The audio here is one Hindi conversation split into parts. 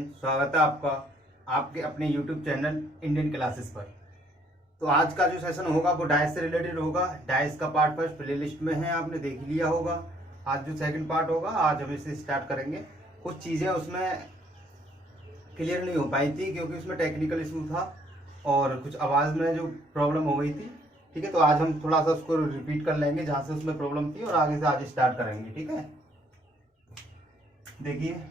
फ्रेंड, स्वागत है आपका आपके अपने YouTube चैनल इंडियन क्लासेस पर। तो आज का जो सेशन होगा वो डाइस से रिलेटेड होगा। डाइस का पार्ट फर्स्ट प्ले लिस्ट में है, आपने देख लिया होगा। आज जो सेकंड पार्ट होगा, आज हम इसे स्टार्ट करेंगे। कुछ चीज़ें उसमें क्लियर नहीं हो पाई थी क्योंकि उसमें टेक्निकल इशू था और कुछ आवाज़ में जो प्रॉब्लम हो गई थी। ठीक है, तो आज हम थोड़ा सा उसको रिपीट कर लेंगे जहाँ से उसमें प्रॉब्लम थी और आगे से आज स्टार्ट करेंगे। ठीक है, देखिए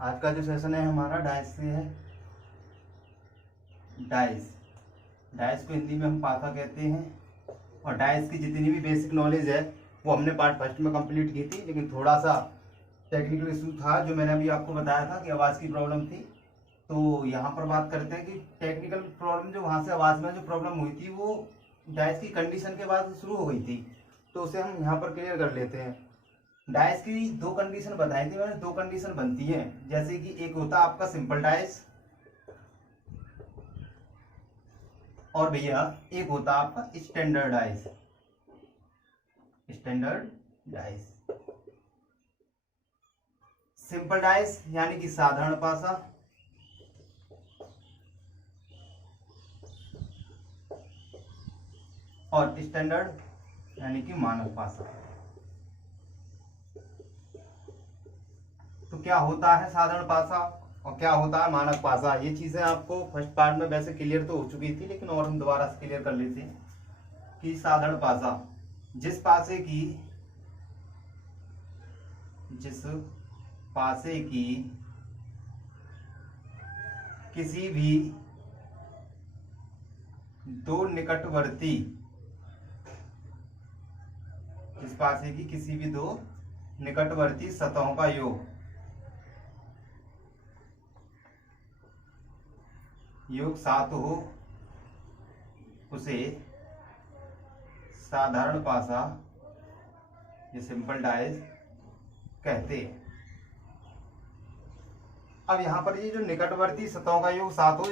आज का जो सेशन है हमारा डाइस से है। डाइस डाइस को हिंदी में हम पासा कहते हैं और डाइस की जितनी भी बेसिक नॉलेज है वो हमने पार्ट फर्स्ट में कंप्लीट की थी, लेकिन थोड़ा सा टेक्निकल इशू था जो मैंने अभी आपको बताया था कि आवाज़ की प्रॉब्लम थी। तो यहाँ पर बात करते हैं कि टेक्निकल प्रॉब्लम जो वहाँ से आवाज़ में जो प्रॉब्लम हुई थी वो डाइस की कंडीशन के बाद शुरू हो गई थी, तो उसे हम यहाँ पर क्लियर कर लेते हैं। डाइस की दो कंडीशन बताई थी मैंने, दो कंडीशन बनती है। जैसे कि एक होता है आपका सिंपल डाइस और भैया एक होता है आपका standard dice. Standard dice, simple dice यानी कि साधारण पासा और स्टैंडर्ड यानी कि मानक पासा। तो क्या होता है साधारण पासा और क्या होता है मानक पासा, ये चीजें आपको फर्स्ट पार्ट में वैसे क्लियर तो हो चुकी थी, लेकिन और हम दोबारा से क्लियर कर लेते हैं कि साधारण पासा जिस पासे की किसी भी दो निकटवर्ती जिस पासे की किसी भी दो निकटवर्ती सतहों का योग सात हो उसे साधारण पासा या सिंपल डाइस कहते हैं। अब यहां पर ये जो निकटवर्ती सतहों का योग सात हो,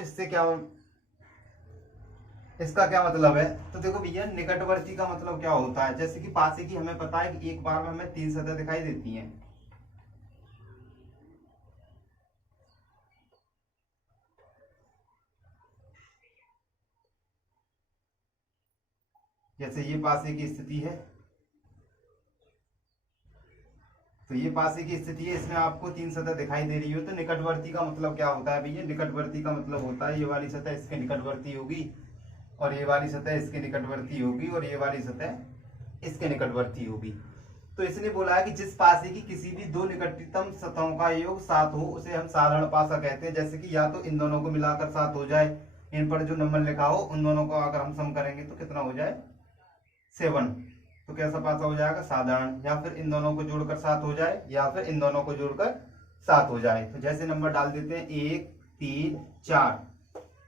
इसका क्या मतलब है? तो देखो भैया, निकटवर्ती का मतलब क्या होता है? जैसे कि पासे की हमें पता है कि एक बार में हमें 3 सतह दिखाई देती हैं। जैसे ये पासे की स्थिति है, तो ये पासे की स्थिति है, इसमें आपको 3 सतह दिखाई दे रही हो। तो निकटवर्ती का मतलब क्या होता है भैया? निकटवर्ती का मतलब होता है ये वाली सतह इसके निकटवर्ती होगी और ये वाली सतह इसके निकटवर्ती होगी और ये वाली सतह इसके निकटवर्ती होगी। तो इसने बोला है कि जिस पासे की किसी भी दो निकटतम सतहों का योग 7 हो उसे हम साधारण पासा कहते हैं। जैसे कि या तो इन दोनों को मिलाकर 7 हो जाए, इन पर जो नंबर लिखा हो उन दोनों को अगर हम सम करेंगे तो कितना हो जाए? 7। तो कैसा पासा हो जाएगा? साधारण। या फिर इन दोनों को जोड़कर 7 हो जाए या फिर इन दोनों को जोड़कर 7 हो जाए। तो जैसे नंबर डाल देते हैं 1 3 4,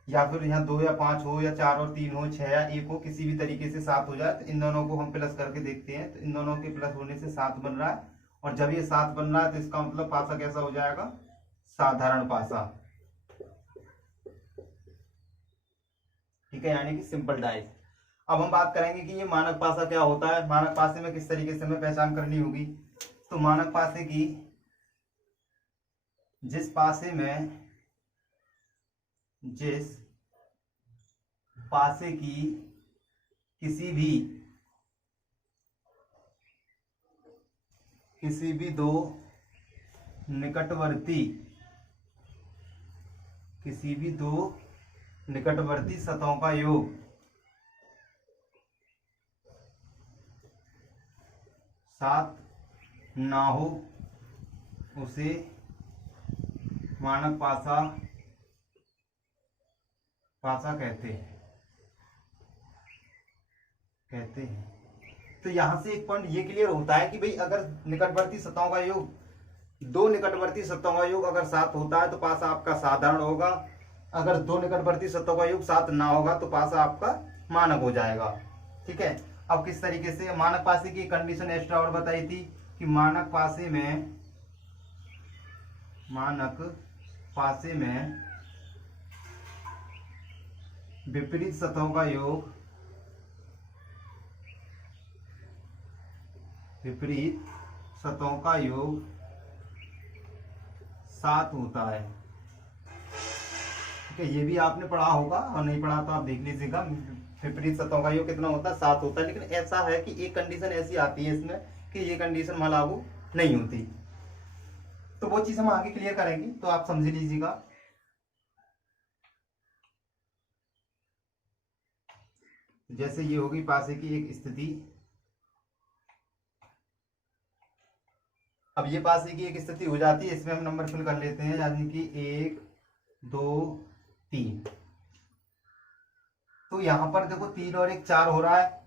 या फिर यहाँ 2 या 5 हो या 4 और 3 हो, 6 या 1 हो, किसी भी तरीके से 7 हो जाए। तो इन दोनों को हम प्लस करके देखते हैं, तो इन दोनों के प्लस होने से 7 बन रहा है। और जब ये 7 बन रहा है तो इसका मतलब पासा कैसा हो जाएगा? साधारण पासा। ठीक है, यानी कि सिंपल डाइस। अब हम बात करेंगे कि ये मानक पासा क्या होता है। मानक पासे में किस तरीके से हमें पहचान करनी होगी? तो मानक पासे की जिस पासे की किसी भी दो निकटवर्ती सतहों का योग 7 ना हो उसे मानक पासा कहते हैं। तो यहां से एक पॉइंट ये क्लियर होता है कि भाई अगर निकटवर्ती सतहों का योग दो निकटवर्ती सतहों का योग अगर 7 होता है तो पासा आपका साधारण होगा। अगर दो निकटवर्ती सतहों का योग 7 ना होगा तो पासा आपका मानक हो जाएगा। ठीक है, अब किस तरीके से मानक पासे की कंडीशन एक्स्ट्रा और बताई थी कि मानक पासे में विपरीत सतहों का योग विपरीत सतहों का योग 7 होता है। कि ये भी आपने पढ़ा होगा, और नहीं पढ़ा तो आप देख लीजिएगा। विपरीत सतहों का योग कितना होता है, 7 होता है। लेकिन ऐसा है कि एक कंडीशन ऐसी आती है इसमें कि ये कंडीशन वहां लागू नहीं होती, तो वो चीज हम आगे क्लियर करेंगे, तो आप समझ लीजिएगा। जैसे ये होगी पासे की एक स्थिति, अब ये पासे की एक स्थिति हो जाती है, इसमें हम नंबर फिल कर लेते हैं, यानी कि 1 2 3। तो यहाँ पर देखो 3 और 1 4 हो रहा है,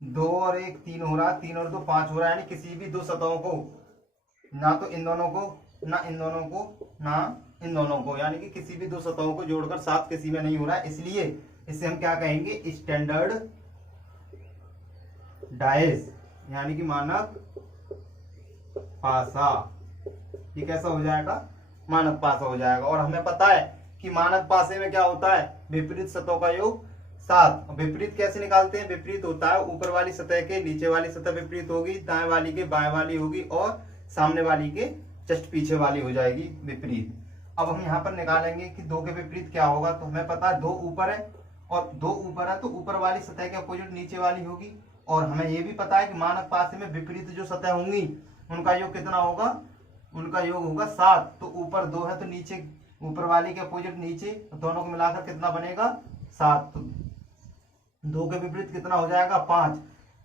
2 और 1 3 हो रहा है, 3 और 2 5 हो रहा है। यानी किसी भी दो सतहों को, ना तो इन दोनों को, ना इन दोनों को, ना इन दोनों को, यानी कि किसी भी दो सतहों को जोड़कर 7 किसी में नहीं हो रहा है। इसलिए इसे हम क्या कहेंगे, स्टैंडर्ड डाइस, यानी कि मानक पासा। ये कैसा हो जाएगा, मानक पासा हो जाएगा। और हमें पता है कि मानक पासे में क्या होता है, विपरीत सतहों का योग 7। विपरीत कैसे निकालते हैं, विपरीत होता है ऊपर वाली सतह के नीचे वाली सतह विपरीत होगी, दाएं वाली के बाएं वाली होगी, और सामने वाली के जस्ट पीछे वाली हो जाएगी विपरीत। अब हम यहाँ पर निकालेंगे कि 2 के विपरीत क्या होगा, तो हमें पता है 2 ऊपर है और 2 ऊपर है, तो ऊपर वाली सतह के अपोजिट नीचे वाली होगी। और हमें ये भी पता है कि मानक पासे में विपरीत जो सतह होंगी उनका योग कितना होगा, उनका योग होगा 7। तो ऊपर 2 है तो नीचे ऊपर वाली के अपोजिट नीचे, तो दोनों को मिलाकर कितना बनेगा 7। तो 2 के विपरीत कितना हो जाएगा 5।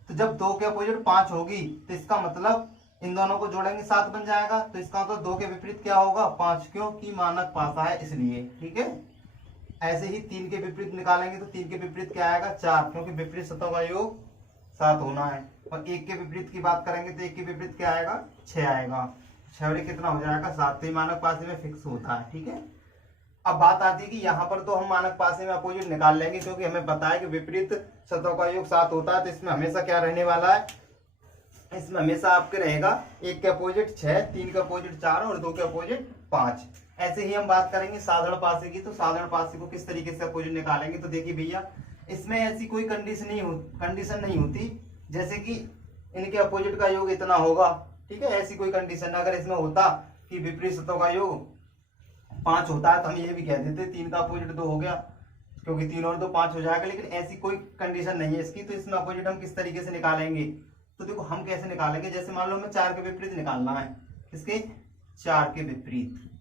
तो जब 2 के अपोजिट 5 होगी तो इसका मतलब इन दोनों को जोड़ेंगे 7 बन जाएगा। तो इसका मतलब 2 के विपरीत क्या होगा 5, क्योंकि मानक पासा है इसलिए। ठीक है, ऐसे ही 3 के विपरीत निकालेंगे तो 3 के विपरीत क्या आएगा 4, क्योंकि विपरीत सतहों का योग 7 होना है। और 1 के विपरीत की बात करेंगे तो 1 के विपरीत क्या आएगा 6 आएगा। 6 और 1 कितना हो जाएगा 7। तो मानक पासे में फिक्स होता है। ठीक है, अब बात आती है कि यहाँ पर तो हम मानक पासे में अपोजिट निकाल लेंगे, क्योंकि हमें पता है कि विपरीत सतहों का योग 7 होता है। तो इसमें हमेशा क्या रहने वाला है, इसमें हमेशा आपके रहेगा 1 के अपोजिट 6, 3 के अपोजिट 4 और 2 के अपोजिट 5। ऐसे ही हम बात करेंगे साधारण पासे की। तो साधारण पासे को किस तरीके से अपोजिट निकालेंगे, तो देखिए भैया, इसमें ऐसी कोई कंडीशन नहीं होती जैसे कि इनके अपोजिट का योग इतना होगा। ठीक है, ऐसी कोई कंडीशन अगर इसमें होता कि विपरीत सतहों का योग 5 होता है तो हम ये भी कह देते 3 का अपोजिट 2 हो गया, क्योंकि 3 और 2 5 हो जाएगा। लेकिन ऐसी कोई कंडीशन नहीं है इसकी। तो इसमें अपोजिट हम किस तरीके से निकालेंगे, तो देखो हम कैसे निकालेंगे, जैसे मान लो हमें 4 के विपरीत निकालना है, किसके 4 के विपरीत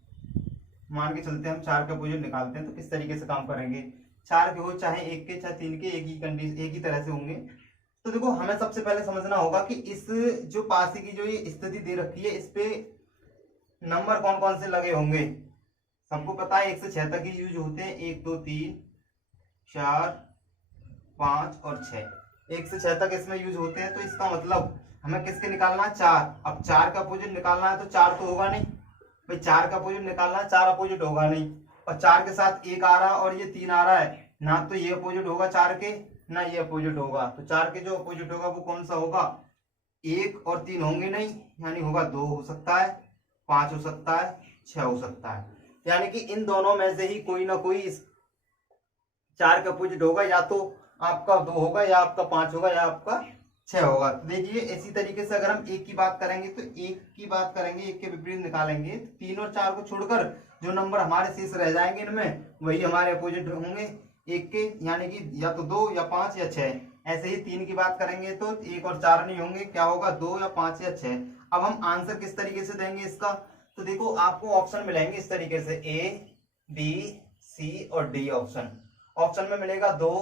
मान के चलते हैं, हम 4 के अपोजिट निकालते हैं। तो किस तरीके से काम करेंगे, 4 के हो चाहे 1 के चाहे 3 के, एक ही कंडीशन एक ही तरह से होंगे। तो देखो हमें सबसे पहले समझना होगा कि इस जो पासे की जो ये स्थिति दे रखी है, इस पे नंबर कौन कौन से लगे होंगे। सबको पता है 1 से 6 तक ही यूज होते हैं, 1 2 3 4 5 और 6, 1 से 6 तक इसमें यूज होते हैं। तो इसका मतलब हमें किसके निकालना है 4। अब 4 का अपोजिट निकालना है तो 4 तो होगा नहीं भाई, 4 का अपोजिट निकालना है, 4 अपोजिट होगा नहीं। और 4 के साथ 1 आ रहा है और ये 3 आ रहा है, ना तो ये अपोजिट होगा 4 के, ना ये अपोजिट होगा। तो 4 के जो अपोजिट होगा वो कौन सा होगा, 1 और 3 होंगे नहीं, यानी होगा 2 हो सकता है, 5 हो सकता है, 6 हो सकता है। यानी कि इन दोनों में से ही कोई ना कोई इस 4 का अपोजिट होगा, या तो आपका 2 होगा, या आपका 5 होगा, या आपका 6 होगा। तो देखिए इसी तरीके से अगर हम 1 की बात करेंगे तो 1 की बात करेंगे, 1 के विपरीत निकालेंगे तो 3 और 4 को छोड़कर जो नंबर हमारे शेष रह जाएंगे इनमें वही हमारे अपोजिट होंगे 1 के, यानी कि या तो 2 या 5 या 6। ऐसे ही 3 की बात करेंगे तो 1 और 4 नहीं होंगे, क्या होगा 2 या 5 या 6। अब हम आंसर किस तरीके से देंगे इसका, तो देखो आपको ऑप्शन मिलेंगे इस तरीके से A B C और D ऑप्शन। ऑप्शन में मिलेगा 2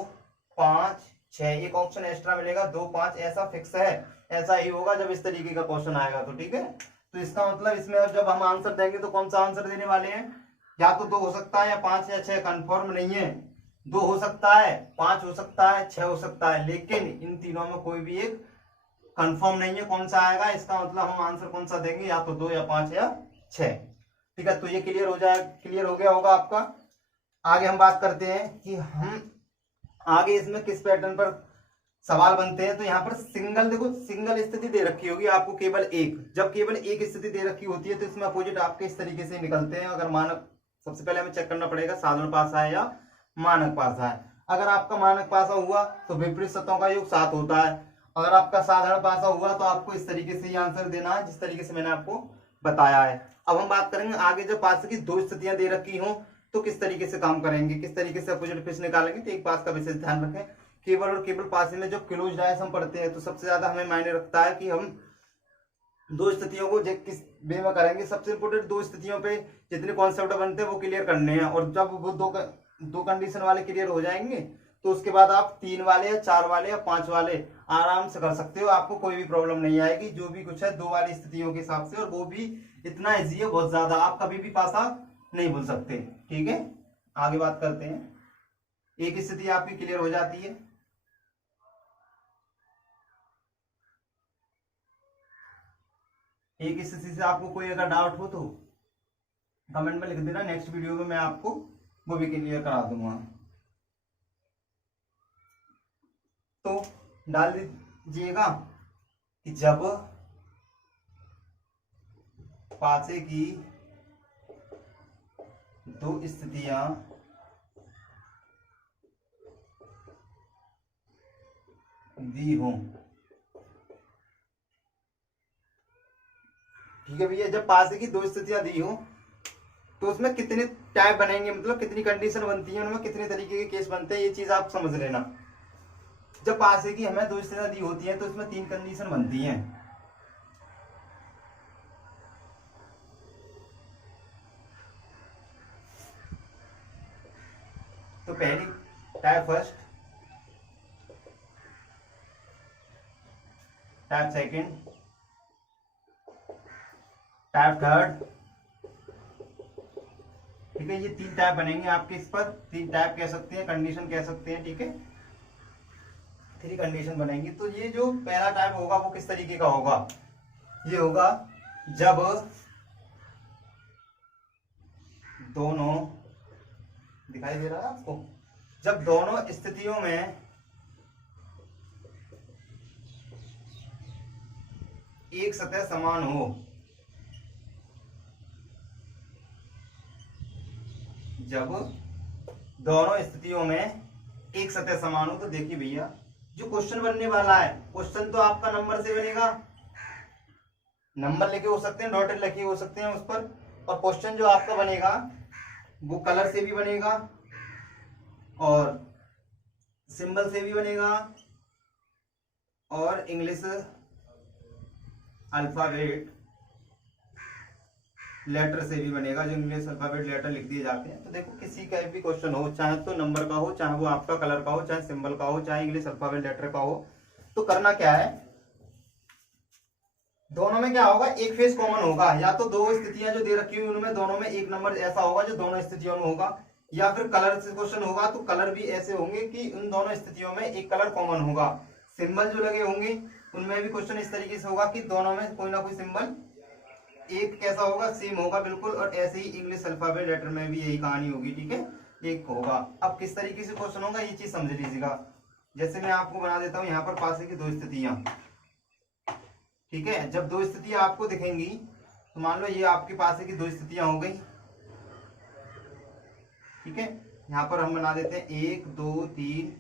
5 6, एक ऑप्शन एक्स्ट्रा मिलेगा 2 5, ऐसा फिक्स है, ऐसा ही होगा जब इस तरीके का क्वेश्चन आएगा तो। ठीक है, तो इसका मतलब इसमें अब जब हम आंसर देंगे तो कौन सा आंसर देने वाले हैं, या तो 2 हो सकता है, या 5 या 6, कंफर्म नहीं है। 2 हो सकता है, 5 हो सकता है, 6 हो सकता है, लेकिन इन तीनों में कोई भी एक कंफर्म नहीं है कौन सा आएगा। इसका मतलब हम आंसर कौन सा देंगे, या तो 2 या 5 या 6। ठीक है, तो ये क्लियर हो गया होगा आपका। आगे हम बात करते हैं कि हम आगे इसमें किस पैटर्न पर सवाल बनते हैं। तो यहाँ पर सिंगल, देखो सिंगल स्थिति दे रखी होगी आपको, केवल एक, जब केवल एक स्थिति दे रखी होती है तो इसमें अपोजिट आपके इस तरीके से निकलते हैं। अगर मानक, सबसे पहले हमें चेक करना पड़ेगा साधारण पासा है या मानक पासा है। अगर आपका मानक पासा हुआ तो विपरीत सतहों का योग 7 होता है। अगर आपका साधारण पासा हुआ तो आपको इस तरीके से ही आंसर देना है जिस तरीके से मैंने आपको बताया है। अब हम बात करेंगे आगे, जब पासे की 2 स्थितियां दे रखी हों तो किस तरीके से काम करेंगे, किस तरीके से अपोजिट फेस निकालेंगे, तो एक बात का विशेष ध्यान रखें। केबल और केबल पासी में जो क्लोज डायस हम पढ़ते हैं तो सबसे ज्यादा हमें मायने रखता है कि हम दो स्थितियों को किस वे में करेंगे। सबसे इंपोर्टेंट दो स्थितियों पे जितने कॉन्सेप्ट बनते हैं वो क्लियर करने हैं, और जब वो दो कंडीशन वाले क्लियर हो जाएंगे तो उसके बाद आप 3 वाले या 4 वाले या 5 वाले आराम से कर सकते हो, आपको कोई भी प्रॉब्लम नहीं आएगी। जो भी कुछ है 2 वाली स्थितियों के हिसाब से, और वो भी इतना इजी है, बहुत ज्यादा, आप कभी भी पासा नहीं भूल सकते। ठीक है, आगे बात करते हैं। एक स्थिति आपकी क्लियर हो जाती है। एक स्थिति से आपको कोई अगर डाउट हो तो कमेंट में लिख देना, नेक्स्ट वीडियो में मैं आपको वो भी क्लियर करा दूंगा। तो डाल दीजिएगा कि जब पासे की दो स्थितियां दी हों। ठीक है भैया, जब पासे की दो स्थितियां दी हो तो उसमें कितने टाइप बनेंगे, मतलब कितनी कंडीशन बनती है, उनमें कितने तरीके के केस बनते हैं, ये चीज आप समझ लेना। जब पासे की हमें दो स्थितियां दी होती हैं तो उसमें 3 कंडीशन बनती हैं। तो पहली type first, type second, type third. ठीक है, ये 3 टाइप बनेंगे आपके, इस पर 3 टाइप कह सकते हैं, कंडीशन कह सकते हैं। ठीक है, 3 कंडीशन बनेंगी। तो ये जो पहला टाइप होगा वो किस तरीके का होगा, ये होगा जब दोनों, दिखाई दे रहा है आपको, जब दोनों स्थितियों में एक सतह समान हो। जब दोनों स्थितियों में एक सतह समान हो, तो देखिए भैया जो क्वेश्चन बनने वाला है, क्वेश्चन तो आपका नंबर से बनेगा, नंबर लिखे हो सकते हैं, डॉटेड लिखे हो सकते हैं उस पर, और क्वेश्चन जो आपका बनेगा वो कलर से भी बनेगा और सिंबल से भी बनेगा और इंग्लिश अल्फाबेट लेटर से भी बनेगा, जो इंग्लिश अल्फाबेट लेटर लिख दिए जाते हैं। तो देखो किसी का भी क्वेश्चन हो, चाहे तो नंबर का हो, चाहे वो आपका कलर का हो, चाहे सिंबल का हो, चाहे इंग्लिश अल्फाबेट लेटर का हो, तो करना क्या है, दोनों में क्या होगा, एक फेस कॉमन होगा। या तो दो स्थितियां जो दे रखी हुई उनमें दोनों में एक नंबर ऐसा होगा जो दोनों स्थितियों में होगा, या फिर कलर से क्वेश्चन होगा तो कलर भी ऐसे होंगे कि उन दोनों स्थितियों में एक कलर कॉमन होगा। सिंबल जो लगे होंगे उनमें भी क्वेश्चन इस तरीके से होगा कि दोनों में कोई ना कोई सिंबल एक कैसा होगा, सेम होगा बिल्कुल। और ऐसे ही इंग्लिश अल्फाबेट लेटर में भी यही कहानी होगी। ठीक है, एक होगा। अब किस तरीके से क्वेश्चन होगा ये चीज समझ लीजिएगा। जैसे मैं आपको बना देता हूं यहाँ पर पासे की दो स्थितियां। ठीक है, जब दो स्थितियां आपको दिखेंगी तो मान लो ये आपके पासे की दो स्थितियां हो गई। ठीक है, यहाँ पर हम बना देते हैं 1 2 3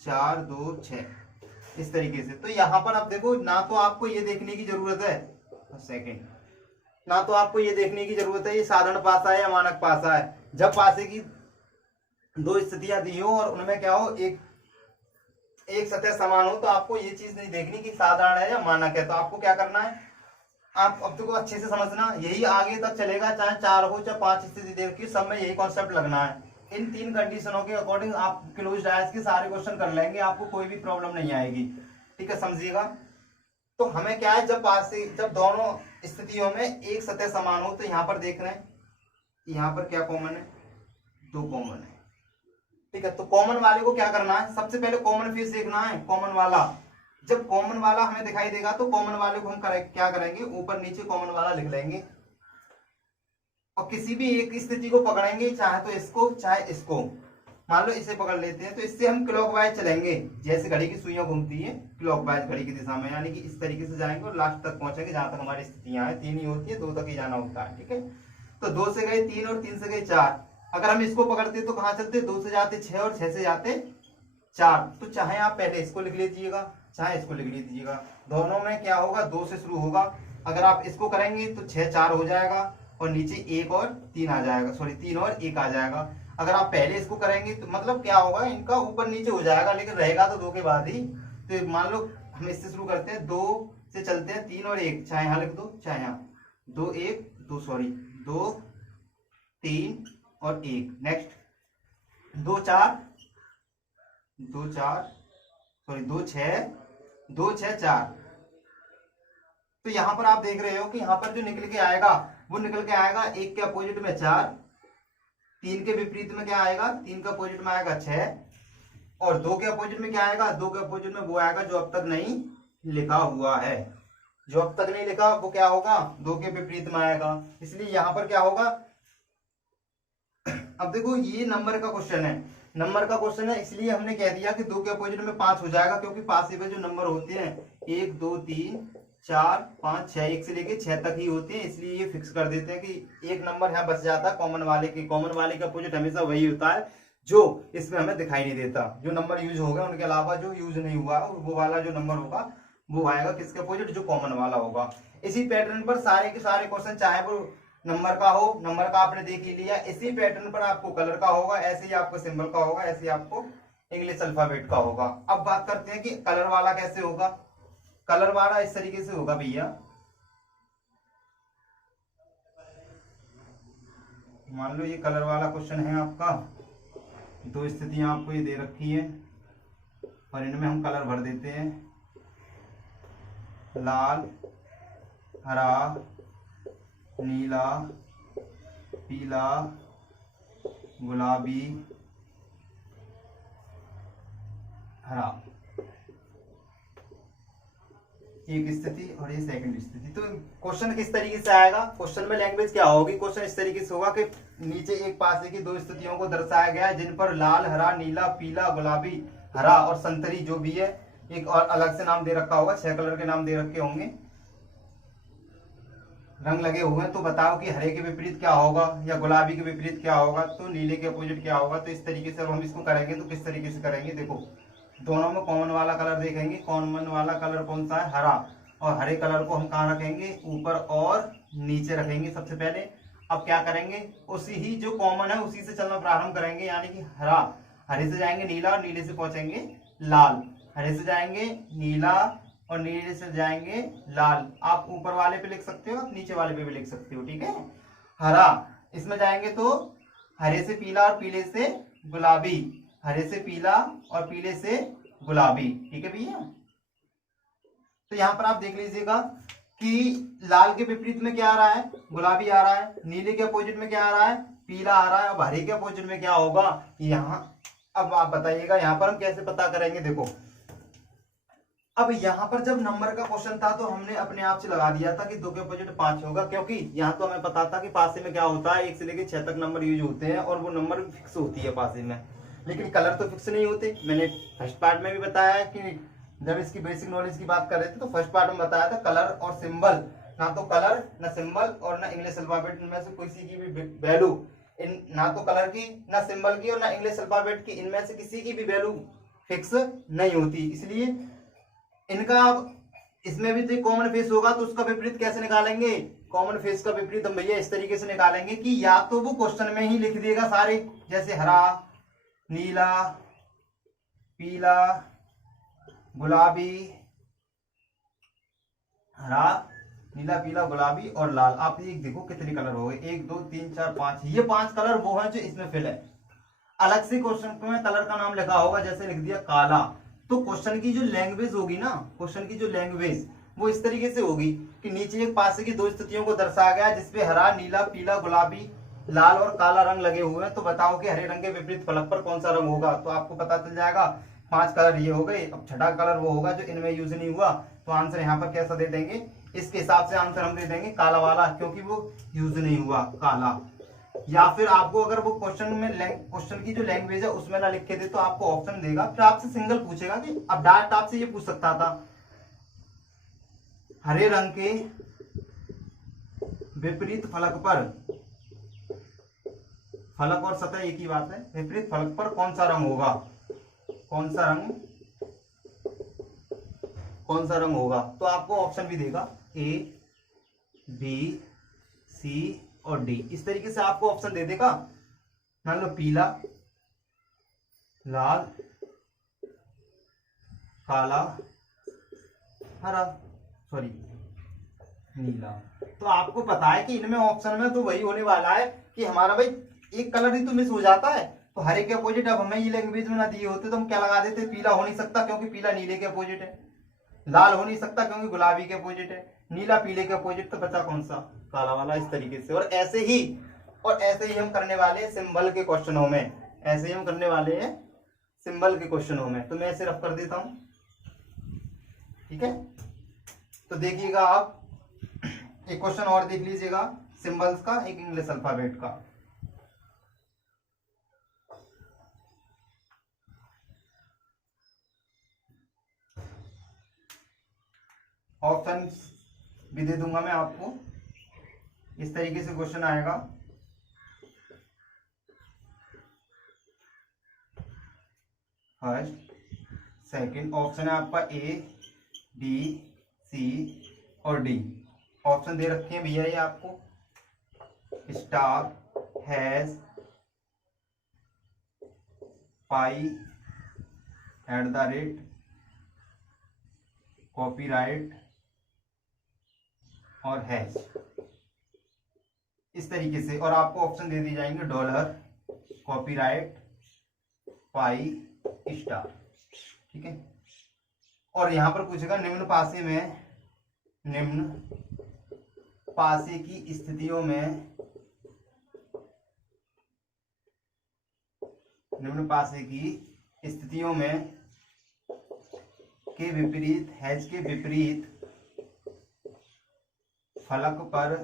4 2 6 इस तरीके से। तो यहाँ पर आप देखो, ना तो आपको ये देखने की जरूरत है, सेकंड, ना तो आपको ये देखने की जरूरत है ये साधारण पासा है या मानक पासा है। जब पासे की दो स्थितियां दी हो और उनमें क्या हो, एक सतह समान हो, तो आपको ये चीज नहीं देखनी कि साधारण है या मानक है। तो आपको क्या करना है, आप अब तो अच्छे से समझना, यही आगे तक चलेगा, चाहे 4 हो चाहे 5 स्थिति देखिए, सब में यही कॉन्सेप्ट लगना है। इन 3 कंडीशनों के अकॉर्डिंग आप क्लोज डायस के सारे क्वेश्चन कर लेंगे, आपको कोई भी प्रॉब्लम नहीं आएगी। ठीक है, समझिएगा। तो हमें क्या है, जब दोनों स्थितियों में एक सतह समान हो, तो यहाँ पर देख रहे हैं यहाँ पर क्या कॉमन है, 2 कॉमन है। ठीक है, तो कॉमन वाले को क्या करना है, सबसे पहले कॉमन फेस देखना है, कॉमन वाला। जब कॉमन वाला हमें दिखाई देगा तो कॉमन वाले को हम क्या करेंगे, ऊपर नीचे कॉमन वाला लिख लेंगे और किसी भी एक स्थिति को पकड़ेंगे, चाहे तो इसको चाहे इसको। मान लो इसे पकड़ लेते हैं, तो इससे हम क्लॉकवाइज चलेंगे, जैसे घड़ी की सुइयां घूमती है क्लॉकवाइज घड़ी की दिशा में, यानी कि इस तरीके से जाएंगे और लास्ट तक पहुंचेंगे जहां तक हमारी स्थितियां हैं। 3 ही होती है, 2 तक ही जाना होता है। ठीक है, तो 2 से गए 3 और 3 से गए 4। अगर हम इसको पकड़ते तो कहां चलते, 2 से जाते 6 और 6 से जाते 4। तो चाहे आप पहले इसको लिख लीजिएगा चाहे इसको लिख लीजिएगा, दोनों में क्या होगा, 2 से शुरू होगा। अगर आप इसको करेंगे तो 6 4 हो जाएगा और नीचे 1 और 3 आ जाएगा, सॉरी 3 और 1 आ जाएगा। अगर आप पहले इसको करेंगे तो मतलब क्या होगा, इनका ऊपर नीचे हो जाएगा, लेकिन रहेगा तो 2 के बाद ही। तो मान लो हम इससे शुरू करते हैं, 2 से चलते हैं, 3 और 1, चाहे यहाँ लिख दो चाहे यहाँ, 2 1 2 सॉरी 2 3 और 1। Next 2 4 2 4 sorry 2 6 2 6 4। तो यहाँ पर आप देख रहे हो कि यहाँ पर जो निकल के आएगा वो निकल के आएगा 1 के अपोजिट में 4, 3 के विपरीत में क्या आएगा, 3 के अपोजिट में आएगा 6, और 2 के अपोजिट में क्या आएगा, 2 के अपोजिट में वो आएगा जो अब तक नहीं लिखा हुआ है। जो अब तक नहीं लिखा वो क्या होगा, 2 के विपरीत में आएगा। इसलिए यहाँ पर क्या होगा, अब देखो ये नंबर का क्वेश्चन है, नंबर का क्वेश्चन है, इसलिए हमने कह दिया कि 2 के अपोजिट में 5 हो जाएगा, क्योंकि पासिबल जो नंबर होते हैं 1 2 3 4 5 6, 1 से लेके 6 तक ही होते हैं। इसलिए ये फिक्स कर देते हैं कि एक नंबर यहाँ बच जाता है कॉमन वाले के। कॉमन वाले का अपोजिट हमेशा वही होता है जो इसमें हमें दिखाई नहीं देता। जो नंबर यूज होगा उनके अलावा जो यूज नहीं हुआ वो वाला जो नंबर होगा वो आएगा किसके अपोजिट, जो कॉमन वाला होगा। इसी पैटर्न पर सारे के सारे क्वेश्चन, चाहे वो नंबर का हो, नंबर का आपने देख ही लिया, इसी पैटर्न पर आपको कलर का होगा, ऐसे ही आपको सिंबल का होगा, ऐसे ही आपको इंग्लिश अल्फाबेट का होगा। अब बात करते हैं कि कलर वाला कैसे होगा। कलर वाला इस तरीके से होगा भैया, मान लो ये कलर वाला क्वेश्चन है आपका, 2 स्थितियां आपको ये दे रखी है और इनमें हम कलर भर देते हैं, लाल हरा नीला पीला गुलाबी हरा, एक स्थिति और ये सेकंड स्थिति। तो क्वेश्चन किस तरीके से आएगा, क्वेश्चन में लैंग्वेज क्या होगी, क्वेश्चन इस तरीके से होगा कि नीचे एक पासे की 2 स्थितियों को दर्शाया गया है जिन पर लाल हरा नीला पीला गुलाबी हरा और संतरी जो भी है एक और अलग से नाम दे रखा होगा, 6 कलर के नाम दे रखे होंगे, रंग लगे हुए हैं। तो बताओ कि हरे के विपरीत क्या होगा या गुलाबी के विपरीत क्या होगा, तो नीले के अपोजिट क्या होगा। तो इस तरीके से हम इसको करेंगे तो किस तरीके से करेंगे, देखो दोनों में कॉमन वाला कलर देखेंगे, कॉमन वाला कलर कौन सा है, हरा, और हरे कलर को हम कहाँ रखेंगे, ऊपर और नीचे रखेंगे सबसे पहले। अब क्या करेंगे, उसी ही जो कॉमन है उसी से चलना प्रारंभ करेंगे, यानी कि हरा, हरे से जाएंगे नीला और नीले से पहुंचेंगे लाल, हरे से जाएंगे नीला और नीले से जाएंगे लाल। आप ऊपर वाले पे लिख सकते हो, आप नीचे वाले पे भी लिख सकते हो, ठीक है। हरा इसमें जाएंगे तो हरे से पीला और पीले से गुलाबी, हरे से पीला और पीले से गुलाबी, ठीक है भैया। तो यहाँ पर आप देख लीजिएगा कि लाल के विपरीत में क्या आ रहा है, गुलाबी आ रहा है, नीले के अपोजिट में क्या आ रहा है, पीला आ रहा है, अब हरे के अपोजिट में क्या होगा यहाँ। अब आप बताइएगा यहाँ पर हम कैसे पता करेंगे, देखो अब यहाँ पर जब नंबर का क्वेश्चन था तो हमने अपने आप से लगा दिया था कि 2 के अपोजिट 5 होगा, क्योंकि यहाँ तो हमें पता था कि पासे में क्या होता है 1 से लेकर 6 तक नंबर यूज होते हैं और वो नंबर फिक्स होती है पासे में, लेकिन कलर तो फिक्स नहीं होते। मैंने फर्स्ट पार्ट में भी बताया है कि जब इसकी बेसिक नॉलेज की बात कर रहे थे तो फर्स्ट पार्ट में बताया था कलर और सिंबल, ना तो कलर ना सिंबल और ना इंग्लिश अल्फाबेट, इनमें से किसी की भी वैल्यू, ना तो कलर की ना सिंबल की और ना इंग्लिश अल्फाबेट की, इनमें से किसी की भी वैल्यू फिक्स नहीं होती। इसलिए इनका इसमें भी तो कॉमन फेस होगा, तो उसका विपरीत कैसे निकालेंगे, कॉमन फेस का विपरीत हम भैया इस तरीके से निकालेंगे कि या तो वो क्वेश्चन में ही लिख देगा सारे, जैसे हरा नीला पीला गुलाबी, हरा नीला पीला गुलाबी और लाल। आप ये देखो कितने कलर हो गए, 1 2 3 4 5, ये 5 कलर वो है जो इसमें फिल है। अलग से क्वेश्चन में कलर का नाम लिखा होगा, जैसे लिख दिया काला, तो क्वेश्चन की जो लैंग्वेज होगी ना, क्वेश्चन की जो लैंग्वेज वो इस तरीके से होगी कि नीचे एक पासे की 2 स्थितियों को दर्शाया गया जिसपे हरा नीला पीला गुलाबी लाल और काला रंग लगे हुए हैं, तो बताओ कि हरे रंग के विपरीत फलक पर कौन सा रंग होगा। तो आपको पता चल जाएगा 5 कलर ये हो गए। अब छठा कलर वो होगा जो इनमें यूज नहीं हुआ, तो आंसर यहाँ पर कैसा दे देंगे, इसके हिसाब से आंसर हम दे देंगे काला वाला, क्योंकि वो यूज नहीं हुआ काला। या फिर आपको अगर वो क्वेश्चन में क्वेश्चन की जो लैंग्वेज है उसमें ना लिख के दे तो आपको ऑप्शन देगा, फिर आपसे सिंगल पूछेगा कि अब डायरेक्ट आपसे ये पूछ सकता था हरे रंग के विपरीत फलक पर, फलक और सतह एक ही बात है, विपरीत फलक पर कौन सा रंग होगा, कौन सा रंग होगा। तो आपको ऑप्शन भी देगा ए बी सी और डी, इस तरीके से आपको ऑप्शन दे देगा। मान लो पीला, लाल, काला, हरा, सॉरी नीला। तो आपको पता है कि इनमें ऑप्शन में तो वही होने वाला है कि हमारा भाई एक कलर ही तो मिस हो जाता है, तो हरे के अपोजिट। अब हमें ये लैंग्वेज में ना दिए होते तो हम क्या लगा देते, पीला हो नहीं सकता क्योंकि पीला नीले के अपोजिट है, लाल हो नहीं सकता क्योंकि गुलाबी के अपोजिट है, नीला पीले के अपोजिट, तो बचा कौन सा, काला वाला। इस तरीके से और ऐसे ही हम करने वाले हैं सिंबल के क्वेश्चनों में, ऐसे ही हम करने वाले हैं सिंबल के क्वेश्चनों में। तो मैं ऐसे रफ कर देता हूं, ठीक है। तो देखिएगा आप एक क्वेश्चन और देख लीजिएगा सिंबल्स का, एक इंग्लिश अल्फाबेट का। ऑप्शन भी दे दूंगा मैं आपको, इस तरीके से क्वेश्चन आएगा। फर्स्ट, सेकंड, ऑप्शन है आपका ए, बी, सी और डी। ऑप्शन दे रखे हैं भैया ये आपको, star, has, pi, at the rate, copyright और हैश, इस तरीके से। और आपको ऑप्शन दे दी जाएंगे डॉलर, कॉपीराइट, पाई, स्टार, ठीक है। और यहां पर पूछेगा निम्न पासे की स्थितियों में, निम्न पासे की स्थितियों में के विपरीत, हैज के विपरीत फलक पर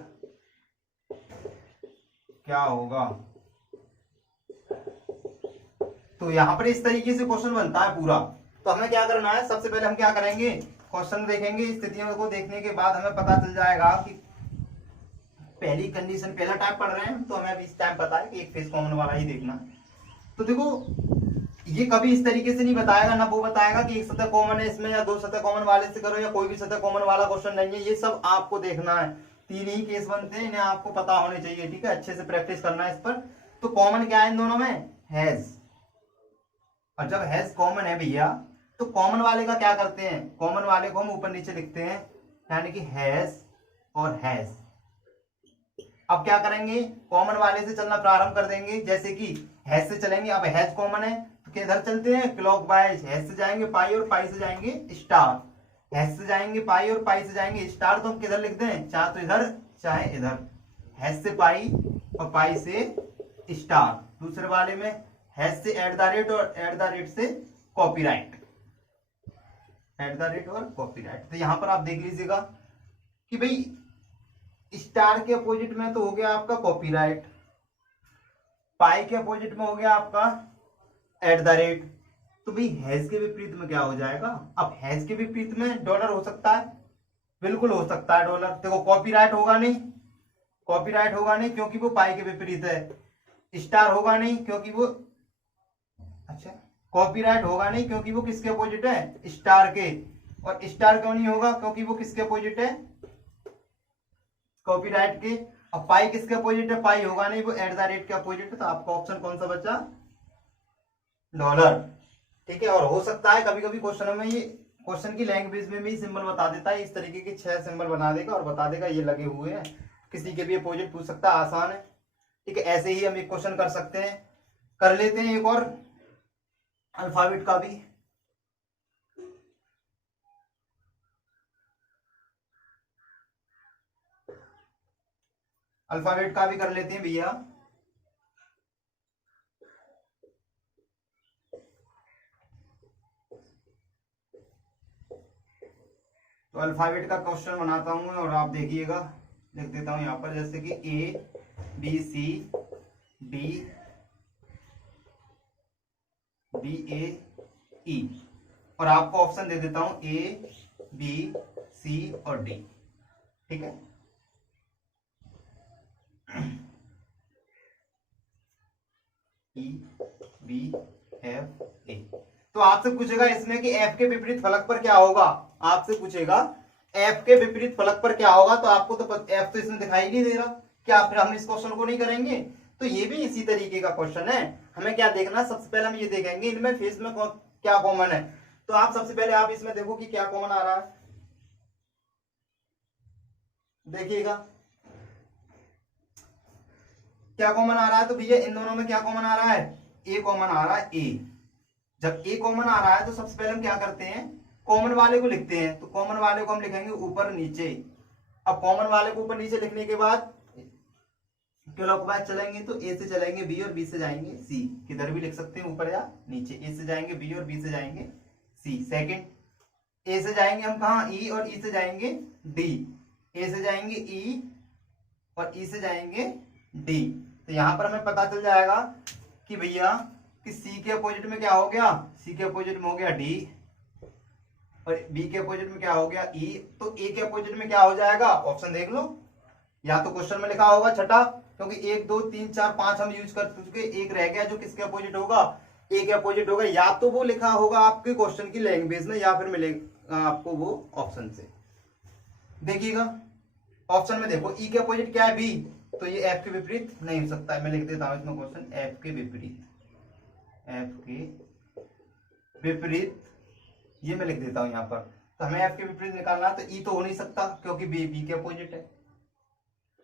क्या होगा। तो यहां पर इस तरीके से क्वेश्चन बनता है पूरा। तो हमें क्या करना है, सबसे पहले हम क्या करेंगे, क्वेश्चन देखेंगे, स्थितियों को देखने के बाद हमें पता चल जाएगा कि पहली कंडीशन, पहला टाइप पढ़ रहे हैं तो हमें अभी इस टाइम पता है कि एक फेस कॉमन वाला ही देखना है। तो देखो ये कभी इस तरीके से नहीं बताएगा, ना वो बताएगा कि एक सतह कॉमन है इसमें या दो सतह कॉमन वाले से करो या कोई भी सतह कॉमन वाला क्वेश्चन नहीं है। ये सब आपको देखना है, 3 ही केस बनते हैं, इन्हें आपको पता होने चाहिए, ठीक है। अच्छे से प्रैक्टिस करना है इस पर। तो कॉमन क्या है इन दोनों में, हैज। और जब हैज कॉमन है भैया तो कॉमन वाले का क्या करते हैं, कॉमन वाले को हम ऊपर नीचे लिखते हैं, यानी कि हैज और हैज। अब क्या करेंगे, कॉमन वाले से चलना प्रारंभ कर देंगे, जैसे कि हैज से चलेंगे। अब हैज कॉमन है तो किधर चलते हैं, क्लॉकवाइज। हैज से जाएंगे पाई और पाई से जाएंगे स्टार, हैज से जाएंगे पाई और पाई से जाएंगे स्टार। तो हम किधर लिख दें, चाहे तो इधर चाहे इधर, हैज से पाई और पाई से स्टार। दूसरे वाले में हैज से एट द रेट और एट द रेट से कॉपीराइट, एट द रेट और कॉपीराइट। तो यहां पर आप देख लीजिएगा कि भाई स्टार के अपोजिट में तो हो गया आपका कॉपीराइट, पाई के अपोजिट में हो गया आपका एट द रेट। तो भाई हैज के विपरीत में क्या हो जाएगा, अब हैज के विपरीत में डॉलर हो सकता है, बिल्कुल हो सकता है डॉलर। देखो कॉपीराइट होगा नहीं, कॉपीराइट होगा नहीं क्योंकि वो पाई के विपरीत है। स्टार होगा नहीं क्योंकि वो, अच्छा कॉपीराइट होगा नहीं क्योंकि वो किसके अपोजिट है, स्टार के। और स्टार क्यों नहीं होगा, क्योंकि वो किसके अपोजिट है, कॉपीराइट के। अब पाई किसके अपोजिट है, पाई होगा नहीं, वो एट द रेट के अपोजिट है। तो आपका ऑप्शन कौन सा बचा, डॉलर, ठीक है। और हो सकता है कभी कभी क्वेश्चनों में ये क्वेश्चन की लैंग्वेज में भी सिंबल बता देता है, इस तरीके के 6 सिंबल बना देगा और बता देगा ये लगे हुए हैं, किसी के भी अपोजिट पूछ सकता है, आसान है, ठीक है। ऐसे ही हम एक क्वेश्चन कर सकते हैं, कर लेते हैं एक और अल्फाबेट का भी। अल्फाबेट का भी कर लेते हैं भैया। तो अल्फाबेट का क्वेश्चन बनाता हूं और आप देखिएगा, लिख देता हूं यहां पर, जैसे कि A B C D D A E, और आपको ऑप्शन दे देता हूं ए बी सी और डी, ठीक है। E B F A. तो आपसे पूछेगा इसमें कि एफ के विपरीत फलक पर क्या होगा, आपसे पूछेगा एफ के विपरीत फलक पर क्या होगा। तो आपको तो एफ तो इसमें दिखाई नहीं दे रहा, क्या फिर हम इस क्वेश्चन को नहीं करेंगे। तो ये भी इसी तरीके का क्वेश्चन है। हमें क्या देखना, सबसे पहले हम ये देखेंगे इनमें फेस में क्या कॉमन है। तो आप सबसे पहले आप इसमें देखो कि क्या कॉमन आ रहा है, देखिएगा क्या कॉमन आ रहा है। तो भैया इन दोनों में क्या कॉमन आ रहा है, ए कॉमन आ रहा है। ए जब ए कॉमन आ रहा है तो सबसे पहले हम क्या करते हैं, कॉमन वाले को लिखते हैं। तो कॉमन वाले को हम लिखेंगे ऊपर नीचे। अब कॉमन वाले को ऊपर नीचे लिखने के बाद क्लॉकवाइज चलेंगे तो ए से चलेंगे बी और बी से जाएंगे सी। किधर भी लिख सकते हैं, ऊपर या नीचे। ए से जाएंगे बी और बी से जाएंगे सी। सेकंड ए से जाएंगे हम कहा, ई और ई से जाएंगे डी। ए से जाएंगे ई और ई से जाएंगे डी। तो यहां पर हमें पता चल जाएगा कि भैया कि सी के अपोजिट में क्या हो गया, सी के अपोजिट में हो गया डी और बी के अपोजिट में क्या हो गया ई। तो ए के अपोजिट में क्या हो जाएगा, ऑप्शन देख लो, या तो क्वेश्चन में लिखा होगा छठा, क्योंकि 1 2 3 4 5 हम यूज कर चुके, एक रह गया जो किसके अपोजिट होगा, ए के अपोजिट होगा। या तो वो लिखा होगा आपके क्वेश्चन की लैंग्वेज में या फिर मिलेगा आपको वो ऑप्शन से। देखिएगा ऑप्शन में देखो ई के अपोजिट क्या है, बी, तो ये एफ के विपरीत नहीं हो सकता है। मैं लिख देता हूं इसमें क्वेश्चन, एफ के विपरीत, एफ के विपरीत, ये मैं लिख देता हूं यहां पर। तो हमें एफ के विपरीत निकालना है, तो ई तो हो नहीं सकता क्योंकि बी बी के अपोजिट है,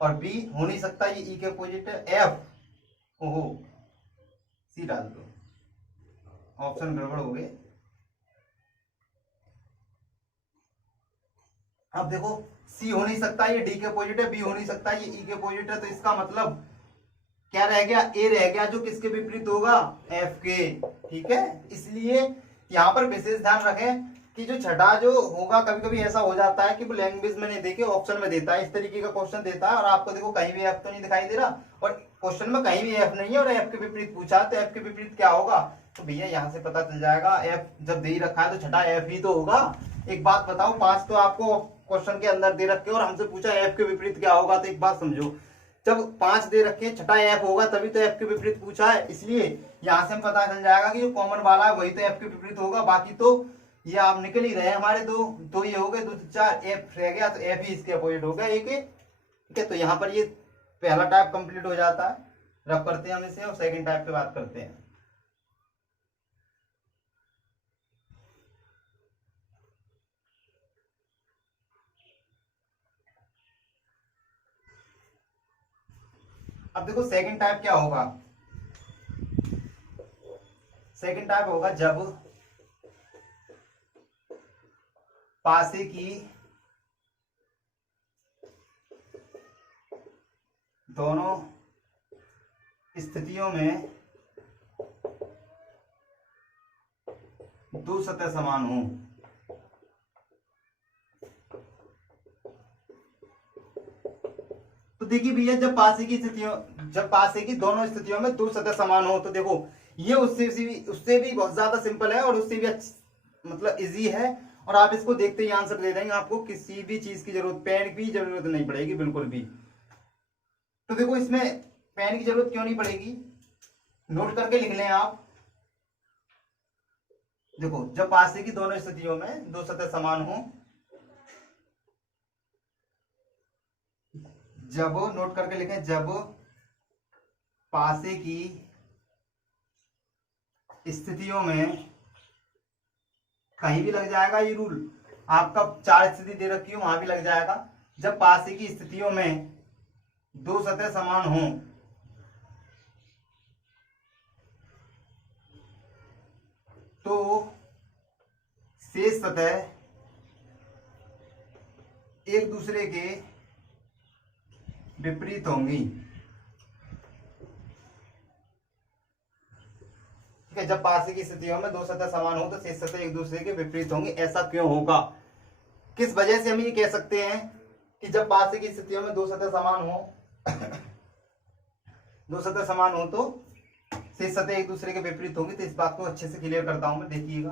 और बी हो नहीं सकता, ये ई के अपोजिट है। एफ, ओहो सी डाल दो, ऑप्शन गड़बड़ हो गए। अब देखो सी हो नहीं सकता, ये डी के अपोजिट है, बी हो नहीं सकता, ये ई के अपोजिट है। तो इसका मतलब क्या रह गया, ए रह गया जो किसके विपरीत होगा, एफ के। ठीक है, इसलिए यहां पर विशेष ध्यान रखें कि जो छठा जो होगा, कभी कभी ऐसा हो जाता है कि वो लैंग्वेज में नहीं देके ऑप्शन में देता है, इस तरीके का क्वेश्चन देता है और आपको देखो कहीं भी एफ तो नहीं दिखाई दे रहा और क्वेश्चन में कहीं भी एफ नहीं है और एफ के विपरीत पूछा, तो एफ के विपरीत क्या होगा। तो भैया यहाँ से पता चल जाएगा, एफ जब दे ही रखा है तो छठा एफ ही तो होगा। एक बात बताओ, 5 तो आपको क्वेश्चन के अंदर दे रखे और हमसे पूछा एफ के विपरीत क्या होगा। तो एक बात समझो, जब 5 दे रखे छठा एफ होगा तभी तो एफ के विपरीत पूछा है, इसलिए यहां से हम पता चल जाएगा कि जो कॉमन वाला है वही तो एफ के विपरीत होगा। बाकी तो ये आप निकल ही रहे हैं हमारे, दो ये हो गए, 2 4 एफ रह गया, तो एफ ही इसके अपोजिट हो गया एक। ठीक है, तो यहाँ पर ये पहला टाइप कंप्लीट हो जाता है। रब करते हैं हम इसे और सेकंड टाइप पे बात करते हैं। अब देखो सेकंड टाइप क्या होगा, सेकंड टाइप होगा जब पासे की दोनों स्थितियों में दो सतह समान हो। तो देखिए भैया, जब पासे की दोनों स्थितियों में दो सतह समान हो, तो देखो ये उससे भी बहुत ज्यादा सिंपल है और उससे भी मतलब इजी है और आप इसको देखते ही आंसर दे देंगे। आपको किसी भी चीज की जरूरत, पेन की जरूरत नहीं पड़ेगी बिल्कुल भी। तो देखो इसमें पेन की जरूरत क्यों नहीं पड़ेगी, नोट करके लिख लें आप। देखो जब पासे की दोनों स्थितियों में दो सतह समान हो, जब, नोट करके लिखें, जब पासे की स्थितियों में, कहीं भी लग जाएगा ये रूल, आपका 4 स्थिति दे रखी हो वहां भी लग जाएगा। जब पासे की स्थितियों में दो सतह समान हो तो शेष सतह एक दूसरे के विपरीत होंगी। ठीक है, जब पासे की स्थितियों में दो सतह समान हो तो शेष सतह एक दूसरे के विपरीत होंगी। ऐसा क्यों होगा, किस वजह से हम ये कह सकते हैं कि जब पासे की स्थितियों में दो सतह समान हो दो सतह समान हो तो शेष सतह एक दूसरे के विपरीत होंगी। तो इस बात को अच्छे से क्लियर करता हूं मैं, देखिएगा।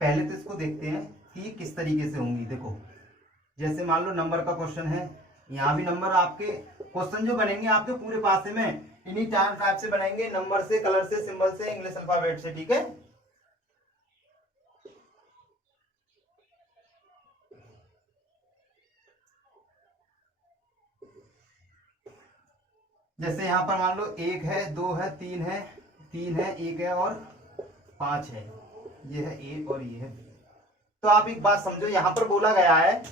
पहले तो इसको देखते हैं कि किस तरीके से होंगी। देखो जैसे मान लो नंबर का क्वेश्चन है, यहाँ भी नंबर, आपके क्वेश्चन जो बनेंगे आपके पूरे पासे में इन्हीं 4 टाइप से बनेंगे, नंबर से, कलर से, सिंबल से, इंग्लिश अल्फाबेट से। ठीक है, जैसे यहाँ पर मान लो 1 है, 2 है, 3 है, 3 है, 1 है और 5 है, ये है A और ये है B। तो आप एक बात समझो, यहाँ पर बोला गया है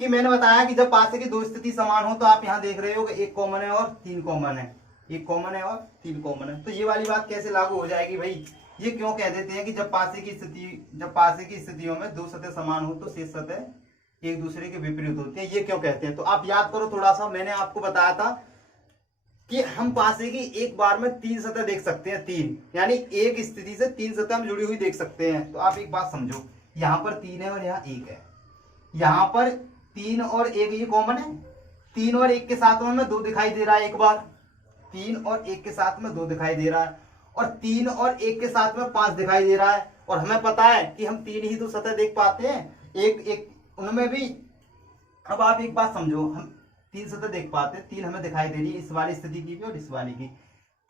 कि मैंने बताया कि जब पासे की दो स्थिति समान हो तो आप यहाँ देख रहे हो कि 1 कॉमन है और 3 कॉमन है, 1 कॉमन है और 3 कॉमन है। तो ये वाली बात कैसे लागू हो जाएगी भाई? ये क्यों कह देते हैं कि जब पासे की स्थितियों में दो सतह समान हो तो शेष सतह एक दूसरे के विपरीत होती है, ये क्यों कहते हैं? तो आप याद करो थोड़ा सा, मैंने आपको बताया था कि हम पासे की एक बार में 3 सतह देख सकते हैं, 3 यानी एक स्थिति से 3 सतह हम जुड़ी हुई देख सकते हैं। तो आप एक बात समझो, यहाँ पर 3 है और यहाँ 1 है, यहाँ पर 3 और 1 ये कॉमन है, 3 और 1 के साथ में 2 दिखाई दे रहा है, एक बार 3 और 1 के साथ में 2 दिखाई दे रहा है, और 3 और 1 के साथ में 5 दिखाई दे रहा है। और हमें पता है कि हम 3 ही तो सतह देख पाते हैं, एक उनमें भी। अब आप एक बात समझो, हम 3 सतह देख पाते हैं, 3 हमें दिखाई दे रही है, इस वाली स्थिति की भी और इस वाली की।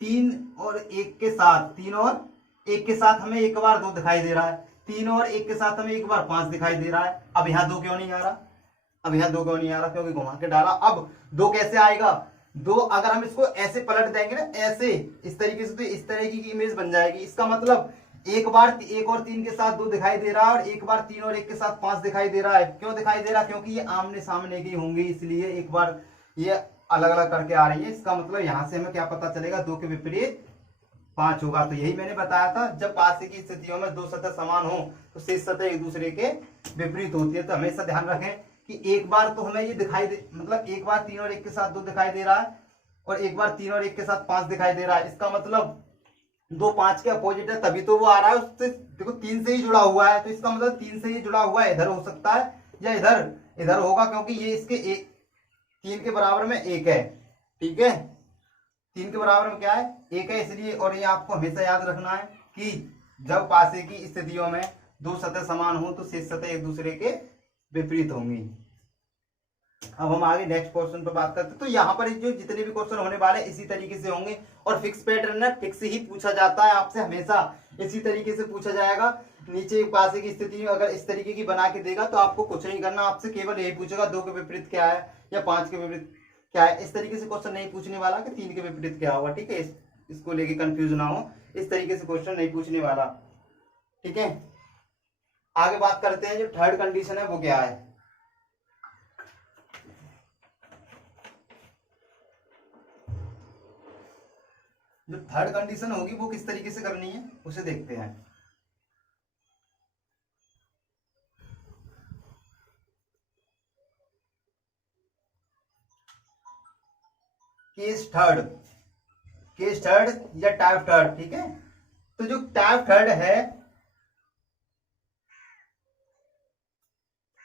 3 और 1 के साथ हमें एक बार 2 दिखाई दे रहा है, 3 और 1 के साथ हमें एक बार 5 दिखाई दे रहा है। अब यहाँ 2 क्यों नहीं आ रहा? अब यहाँ 2 क्यों नहीं आ रहा? क्योंकि घुमा के डाला। अब 2 कैसे आएगा? 2 अगर हम इसको ऐसे पलट देंगे ना, ऐसे इस तरीके से, तो इस तरह की इमेज बन जाएगी। इसका मतलब एक बार 1 और 3 के साथ 2 दिखाई दे रहा है, और एक बार 3 और 1 के साथ 5 दिखाई दे रहा है। क्यों दिखाई दे रहा है? क्योंकि ये आमने सामने की होंगी, इसलिए एक बार ये अलग अलग करके आ रही है। इसका मतलब यहाँ से हमें क्या पता चलेगा? 2 के विपरीत 5 होगा। तो यही मैंने बताया था, जब पासे की स्थितियों में 2 सतह समान हो तो शेष सतह एक दूसरे के विपरीत होती है। तो हमेशा ध्यान रखें कि एक बार तो हमें ये दिखाई दे, मतलब एक बार 3 और 1 के साथ 2 दिखाई दे रहा है, और एक बार 3 और 1 के साथ 5 दिखाई दे रहा है। इसका मतलब 2 5 के अपोजिट है, तभी तो वो आ रहा है। उससे देखो 3 से ही जुड़ा हुआ है, तो इसका मतलब 3 से ही जुड़ा हुआ है, इधर हो सकता है या इधर होगा, क्योंकि ये इसके 3 के बराबर में 1 है। ठीक है, 3 के बराबर में क्या है? 1 है, इसलिए। और ये आपको हमेशा याद रखना है कि जब पासे की स्थितियों में 2 सतह समान हो तो शेष सतह एक दूसरे के विपरीत होंगी। अब हम आगे नेक्स्ट क्वेश्चन पर बात करते हैं। तो यहाँ पर जो जितने भी क्वेश्चन होने वाले इसी तरीके से होंगे, और फिक्स पैटर्न है, फिक्स ही पूछा जाता है आपसे, हमेशा इसी तरीके से पूछा जाएगा। नीचे पासे की स्थिति में अगर इस तरीके की बना के देगा तो आपको कुछ नहीं करना, आपसे केवल यही पूछेगा 2 के विपरीत क्या है या 5 के विपरीत क्या है। इस तरीके से क्वेश्चन नहीं पूछने वाला कि 3 के विपरीत क्या होगा। ठीक है, इसको लेके कंफ्यूज ना हो, इस तरीके से क्वेश्चन नहीं पूछने वाला। ठीक है, आगे बात करते हैं। जो थर्ड कंडीशन है वो क्या है? जो थर्ड कंडीशन होगी वो किस तरीके से करनी है उसे देखते हैं। केस थर्ड या टाइप थर्ड। ठीक है, तो जो टाइप थर्ड है,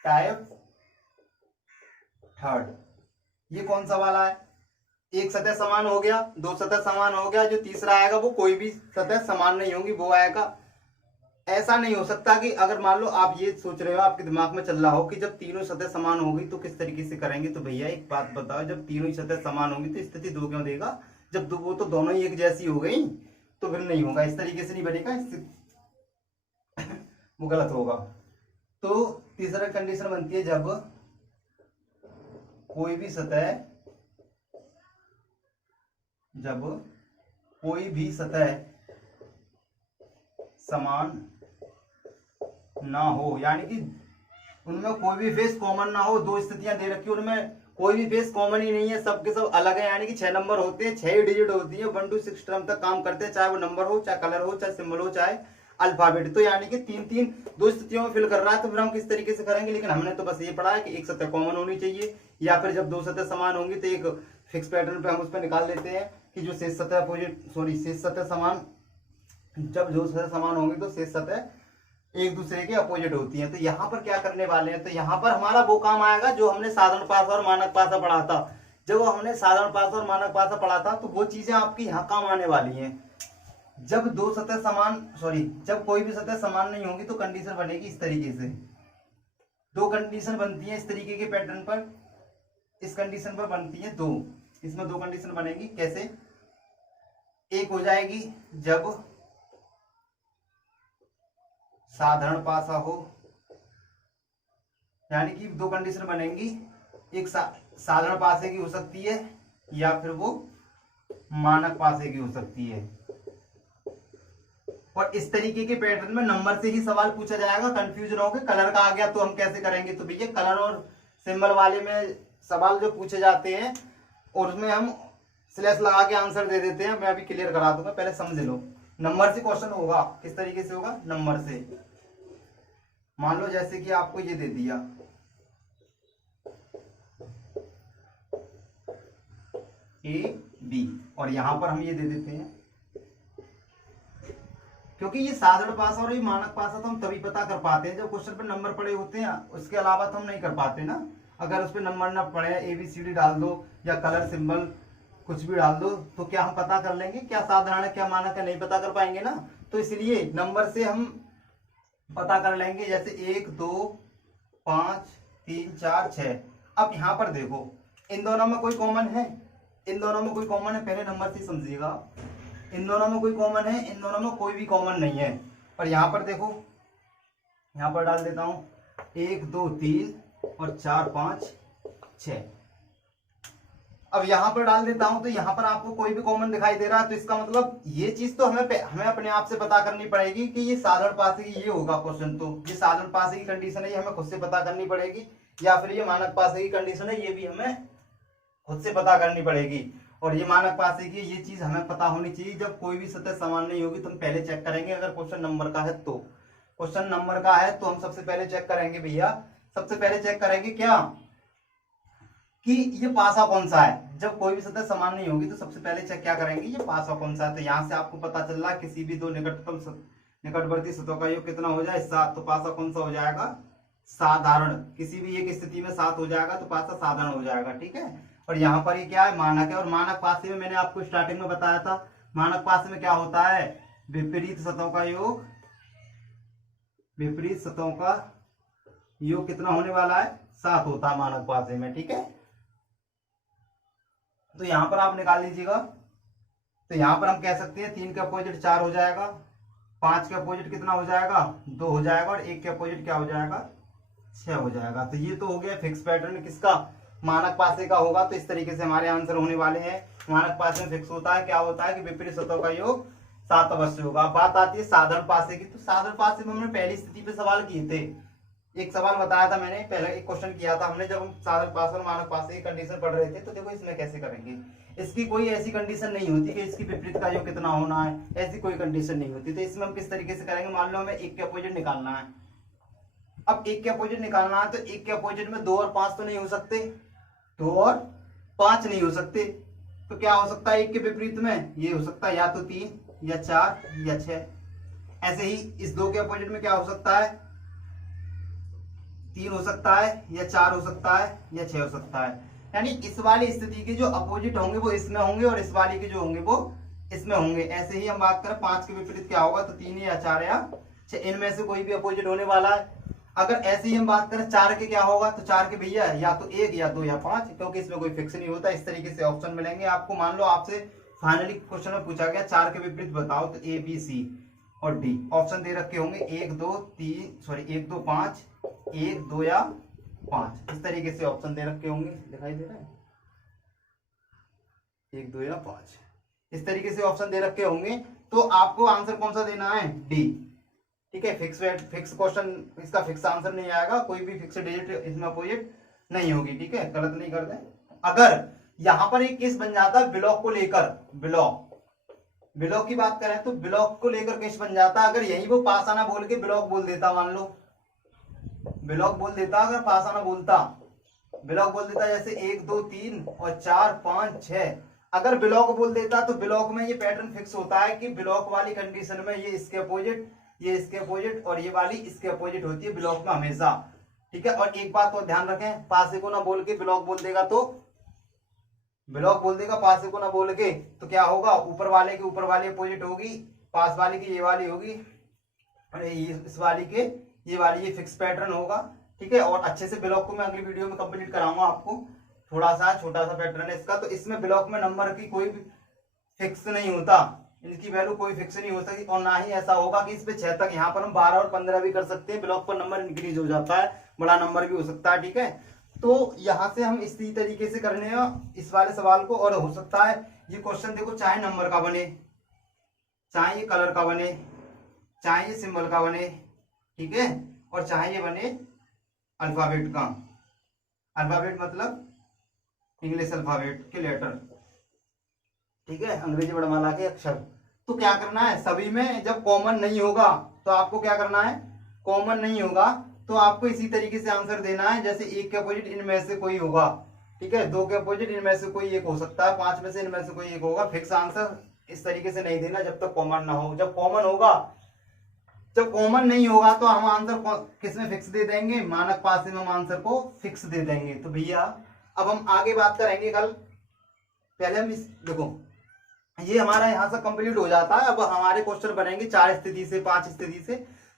टाइप थर्ड, ये कौन सा वाला है? एक सतह समान हो गया, 2 सतह समान हो गया, जो तीसरा आएगा वो कोई भी सतह समान नहीं होगी, वो आएगा। ऐसा नहीं हो सकता कि अगर मान लो आप ये सोच रहे हो, आपके दिमाग में चल रहा हो कि जब तीनों सतह समान होगी तो किस तरीके से करेंगे। तो भैया एक बात बताओ, जब तीनों ही सतह समान होगी तो स्थिति 2 क्यों देगा? जब वो तो दोनों ही एक जैसी हो गई, तो फिर नहीं होगा, इस तरीके से नहीं बनेगा, वो गलत होगा। तो तीसरा कंडीशन बनती है जब कोई भी सतह समान ना हो, यानी कि उनमें कोई भी फेस कॉमन ना हो। 2 स्थितियां दे रखी, उनमें कोई भी फेस कॉमन ही नहीं है, सबके सब अलग है। यानी कि 6 नंबर होते हैं, 6 डिजिट होती है, 1 to 6 टर्म तक काम करते हैं, चाहे वो नंबर हो, चाहे कलर हो, चाहे सिंबल हो, चाहे अल्फाबेट। तो यानी कि 3 2 स्थितियों में फिल कर रहा है, तो फिर हम किस तरीके से करेंगे? लेकिन हमने तो बस ये पढ़ा है कि एक सतह कॉमन होनी चाहिए, या फिर जब 2 सतह समान होंगी तो एक फिक्स पैटर्न पे हम उस पर निकाल लेते हैं कि जो शेष सतह समान, जब 2 सतह समान होंगी तो शेष सतह एक दूसरे के अपोजिट होती हैं। तो यहाँ पर क्या करने वाले हैं? तो यहाँ पर हमारा वो काम आएगा जो हमने साधारण पासा और मानक पासा पढ़ा था। जब हमने साधारण पासा और मानक पासा पढ़ा था तो वो चीजें आपकी यहाँ काम आने वाली हैं। जब जब कोई भी सतह समान नहीं होगी तो कंडीशन बनेगी इस तरीके से। 2 कंडीशन बनती है इस तरीके के पैटर्न पर, इस कंडीशन पर बनती है 2, इसमें 2 कंडीशन बनेगी। कैसे? एक हो जाएगी जब साधारण पासा हो, यानी कि 2 कंडीशन बनेंगी, एक साधारण पासे की हो सकती है या फिर वो मानक पासे की हो सकती है। और इस तरीके के पैटर्न में नंबर से ही सवाल पूछा जाएगा, कंफ्यूज रहोगे। कलर का आ गया तो हम कैसे करेंगे, तो भैया कलर और सिंबल वाले में सवाल जो पूछे जाते हैं और उसमें हम स्लैश लगा के आंसर दे देते हैं। मैं अभी क्लियर करा दूंगा, पहले समझ लो। नंबर से क्वेश्चन होगा, किस तरीके से होगा, नंबर से। मान लो जैसे कि आपको ये दे दिया ए बी, और यहां पर हम ये दे देते हैं, क्योंकि ये साधारण पासा और ये मानक पासा तो हम तभी पता कर पाते हैं जब क्वेश्चन पे नंबर पड़े होते हैं। उसके अलावा तो हम नहीं कर पाते ना। अगर उस पर नंबर ना पड़े, ABCD डाल दो या कलर सिंबल कुछ भी डाल दो, तो क्या हम पता कर लेंगे क्या साधारण है क्या मानक है, नहीं पता कर पाएंगे ना। तो इसलिए नंबर से हम पता कर लेंगे, जैसे 1 2 5 3 4 6। अब यहाँ पर देखो इन दोनों में कोई कॉमन है, इन दोनों में कोई कॉमन है, पहले नंबर से समझिएगा। इन दोनों में कोई कॉमन है, इन दोनों में कोई भी कॉमन नहीं है। और यहाँ पर देखो, यहाँ पर डाल देता हूं 1 2 3 और 4 5 6। अब यहाँ पर डाल देता हूं तो यहाँ पर आपको कोई भी कॉमन दिखाई दे रहा है, तो इसका मतलब ये चीज तो हमें अपने आप से पता करनी पड़ेगी कि ये साधारण पासे की ये होगा क्वेश्चन। तो ये साधारण पासे की कंडीशन है, ये हमें खुद से पता करनी पड़ेगी, या फिर ये मानक पासे की कंडीशन है, ये भी हमें खुद से पता करनी पड़ेगी। और ये मानक पासे की ये चीज हमें पता होनी चाहिए। जब कोई भी सतह समान नहीं होगी तो हम पहले चेक करेंगे, अगर क्वेश्चन नंबर का है तो। क्वेश्चन नंबर का है तो हम सबसे पहले चेक करेंगे भैया, सबसे पहले चेक करेंगे क्या कि ये पासा कौन सा है। जब कोई भी सतह समान नहीं होगी तो सबसे पहले चेक क्या करेंगे, ये पासा कौन सा है। तो यहाँ से आपको पता चल रहा है किसी भी दो निकटवर्ती सतहों का योग कितना हो जाए 7, तो पासा कौन सा हो जाएगा, साधारण। किसी भी एक स्थिति में 7 हो जाएगा तो पासा साधारण हो जाएगा, ठीक है। और यहाँ पर ये क्या है, मानक है। और मानक पासे में मैंने आपको स्टार्टिंग में बताया था, मानक पासे में क्या होता है, विपरीत सतहों का योग, विपरीत सतहों का योग कितना होने वाला है, 7 होता है मानक पासे में, ठीक है। तो यहां पर आप निकाल लीजिएगा। तो यहां पर हम कह सकते हैं 3 के अपोजिट 4 हो जाएगा, 5 के अपोजिट कितना हो जाएगा, 2 हो जाएगा, और 1 के अपोजिट क्या हो जाएगा, 6 हो जाएगा। तो ये तो हो गया फिक्स पैटर्न किसका, मानक पासे का होगा। तो इस तरीके से हमारे आंसर होने वाले हैं। मानक पासे में फिक्स होता है, क्या होता है कि विपरीत सतहों का योग 7 अवश्य होगा। बात आती है साधारण पासे की। तो साधारण पासे में हमने पहली स्थिति पे सवाल किए थे, एक सवाल बताया था मैंने, पहले एक क्वेश्चन किया था हमने जब हम साधारण पासे और मानक पासे की कंडीशन पढ़ रहे थे। तो देखो इसमें कैसे करेंगे, इसकी कोई ऐसी कंडीशन नहीं होती कि इसकी विपरीत का योग कितना होना है, ऐसी कोई कंडीशन नहीं होती। तो इसमें हम किस तरीके से करेंगे, मान लो हमें 1 के अपोजिट निकालना है। अब 1 के अपोजिट निकालना है तो 1 के अपोजिट में 2 और 5 तो नहीं हो सकते, 2 और 5 नहीं हो सकते। तो क्या हो सकता है 1 के विपरीत में, ये हो सकता है या तो 3 या 4 या 6। ऐसे ही इस 2 के अपोजिट में क्या हो सकता है, 3 हो सकता है या 4 हो सकता है या 6 हो सकता है। यानी इस वाली स्थिति के जो अपोजिट होंगे वो इसमें होंगे और इस वाली के जो होंगे वो इसमें होंगे। ऐसे ही हम बात करें 5 के विपरीत क्या होगा, तो 3 या 4 या 6, इनमें से कोई भी अपोजिट होने वाला है। अगर ऐसे ही हम बात करें 4 के क्या होगा, तो 4 के भैया या तो 1 या 2 या 5, क्योंकि इसमें कोई फिक्स नहीं होता। इस तरीके से ऑप्शन मिलेंगे आपको। मान लो आपसे फाइनली क्वेश्चन में पूछा गया 4 के विपरीत बताओ, तो A B C और D ऑप्शन दे रखे होंगे, 1 2 5, 1 2 या 5, इस तरीके से ऑप्शन दे रखे होंगे। दिखाई दे रहा है, 1 2 या 5, इस तरीके से ऑप्शन दे रखे होंगे। तो आपको आंसर कौन सा देना है, D, ठीक है। फिक्स क्वेश्चन, इसका फिक्स आंसर नहीं आएगा, कोई भी फिक्स डिजिट इसमें अपोजिट नहीं होगी, ठीक है। गलत नहीं कर दें। अगर यहां पर एक केस बन जाता है ब्लॉक को लेकर, ब्लॉक की बात करें तो ब्लॉक को लेकर केस बन जाता है। अगर यही वो पासा ना बोल के ब्लॉक बोल देता, मान लो ब्लॉक बोल देता, अगर पासा ना बोलता ब्लॉक बोल देता, जैसे 1 2 3 और 4 5 6, अगर ब्लॉक बोल देता तो ब्लॉक में ये पैटर्न फिक्स होता है कि ब्लॉक वाली कंडीशन में ये इसके अपोजिट, ये इसके अपोजिट और ये वाली इसके अपोजिट होती है ब्लॉक में हमेशा, ठीक है। और एक बात और ध्यान रखें, पासे को ना बोल के ब्लॉक बोल देगा, तो ब्लॉक बोल देगा पासे को ना बोल के, तो क्या होगा, ऊपर वाले की ऊपर वाली अपोजिट होगी, पास वाले की ये वाली होगी, और इस वाली के ये वाली, ये फिक्स पैटर्न होगा, ठीक है। और अच्छे से ब्लॉक को मैं अगली वीडियो में कंप्लीट कराऊंगा आपको। थोड़ा सा छोटा सा पैटर्न है इसका। तो इसमें ब्लॉक में नंबर की कोई भी फिक्स नहीं होता, इनकी वैल्यू कोई फिक्स नहीं हो सकती। और ना ही ऐसा होगा कि इस पे 6 तक, यहाँ पर हम 12 और 15 भी कर सकते हैं, ब्लॉक पर नंबर इंक्रीज हो जाता है, बड़ा नंबर भी हो सकता है, ठीक है। तो यहाँ से हम इसी तरीके से करने हैं इस वाले सवाल को। और हो सकता है ये क्वेश्चन देखो चाहे नंबर का बने, चाहे ये कलर का बने, चाहे ये सिंबल का बने, ठीक है, और चाहे ये बने अल्फाबेट का। अल्फाबेट मतलब इंग्लिश अल्फाबेट के लेटर, ठीक है, अंग्रेजी वर्णमाला के अक्षर। तो क्या करना है, सभी में जब कॉमन नहीं होगा तो आपको क्या करना है, कॉमन नहीं होगा तो आपको इसी तरीके से आंसर देना है। जैसे एक के अपोजिट इनमें से कोई होगा, ठीक है, दो के अपोजिट इनमें से कोई एक हो सकता है, पांच में से इनमें से कोई एक होगा। फिक्स आंसर इस तरीके से नहीं देना जब तक कॉमन ना हो। जब कॉमन होगा, जब कॉमन नहीं होगा तो हम आंसर किसमें फिक्स दे देंगे, मानक पास में हम आंसर को फिक्स दे देंगे। तो भैया अब हम आगे बात करेंगे कल। पहले हम इस देखो ये हमारा यहाँ से कंप्लीट हो जाता है। अब हमारे क्वेश्चन बनेंगे 4 स्थिति से, 5 स्थिति से,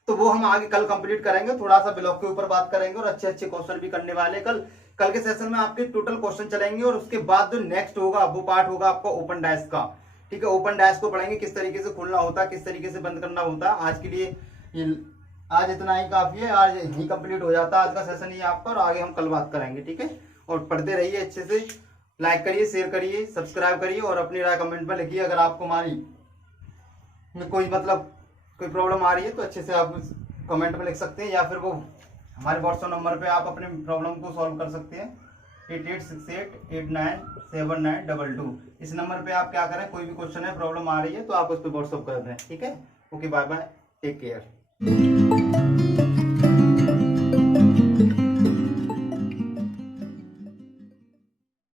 तो वो हम आगे कल कंप्लीट करेंगे। थोड़ा सा ब्लॉक के ऊपर बात करेंगे और अच्छे अच्छे क्वेश्चन भी करने वाले कल के सेशन में आपके टोटल क्वेश्चन चलेंगे। और उसके बाद जो नेक्स्ट होगा वो पार्ट होगा आपका ओपन डैश का, ठीक है। ओपन डैश को पढ़ेंगे, किस तरीके से खोलना होता है, किस तरीके से बंद करना होता है। आज के लिए आज इतना ही काफी है, आज ही कंप्लीट हो जाता है आज का सेशन ही आपका। और आगे हम कल बात करेंगे, ठीक है। और पढ़ते रहिए अच्छे से, लाइक करिए, शेयर करिए, सब्सक्राइब करिए और अपनी राय कमेंट में लिखिए। अगर आपको हमारी में कोई कोई प्रॉब्लम आ रही है तो अच्छे से आप कमेंट में लिख सकते हैं, या फिर वो हमारे व्हाट्सएप नंबर पे आप अपने प्रॉब्लम को सॉल्व कर सकते हैं 8868897922। इस नंबर पे आप क्या करें, कोई भी क्वेश्चन है, प्रॉब्लम आ रही है तो आप उस पर व्हाट्सएप कर दें, ठीक है। Okay, bye bye, take care.